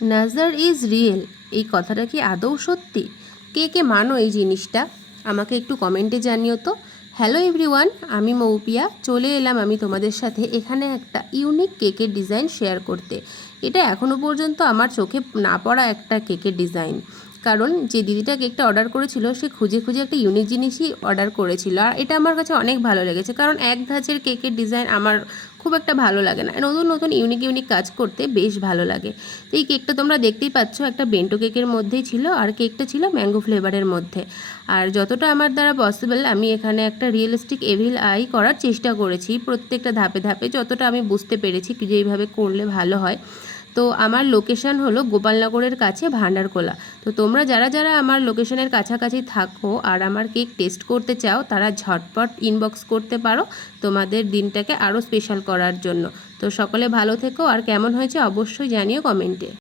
Nazar is real, এই কথাটা কি আদৌ সত্যি? কে কে মানো এই জিনিসটা? আমাকে একটু কমেন্টে জানিও তো। হ্যালো এভরিওয়ান, আমি মৌপিয়া চলে এলাম আমি তোমাদের সাথে এখানে একটা ইউনিক কেকের ডিজাইন শেয়ার করতে। এটা এখনও পর্যন্ত আমার চোখে না পড়া একটা কেকের ডিজাইন, কারণ যে দিদিটা কেকটা অর্ডার করেছিল সে খুঁজে খুঁজে একটা ইউনিক জিনিসই অর্ডার করেছিল। আর এটা আমার কাছে অনেক ভালো লেগেছে, কারণ এক ধাঁচের কেকের ডিজাইন আমার খুব একটা ভালো লাগে না। নতুন নতুন ইউনিক ইউনিক কাজ করতে বেশ ভালো লাগে। তো এই কেকটা তোমরা দেখতেই পাচ্ছ, একটা বেন্টো কেকের মধ্যেই ছিল, আর কেকটা ছিল ম্যাঙ্গো ফ্লেভারের মধ্যে। আর যতটা আমার দ্বারা পসিবল আমি এখানে একটা রিয়েলিস্টিক এভিল আই করার চেষ্টা করেছি, প্রত্যেকটা ধাপে ধাপে যতটা আমি বুঝতে পেরেছি যে এইভাবে করলে ভালো হয়। তো আমার লোকেশান হলো গোপালনগরের কাছে ভান্ডারকোলা। তো তোমরা যারা যারা আমার লোকেশনের কাছাকাছি থাকো আর আমার কেক টেস্ট করতে চাও, তারা ঝটপট ইনবক্স করতে পারো তোমাদের দিনটাকে আরও স্পেশাল করার জন্য। তো সকলে ভালো থেকো, আর কেমন হয়েছে অবশ্যই জানিও কমেন্টে।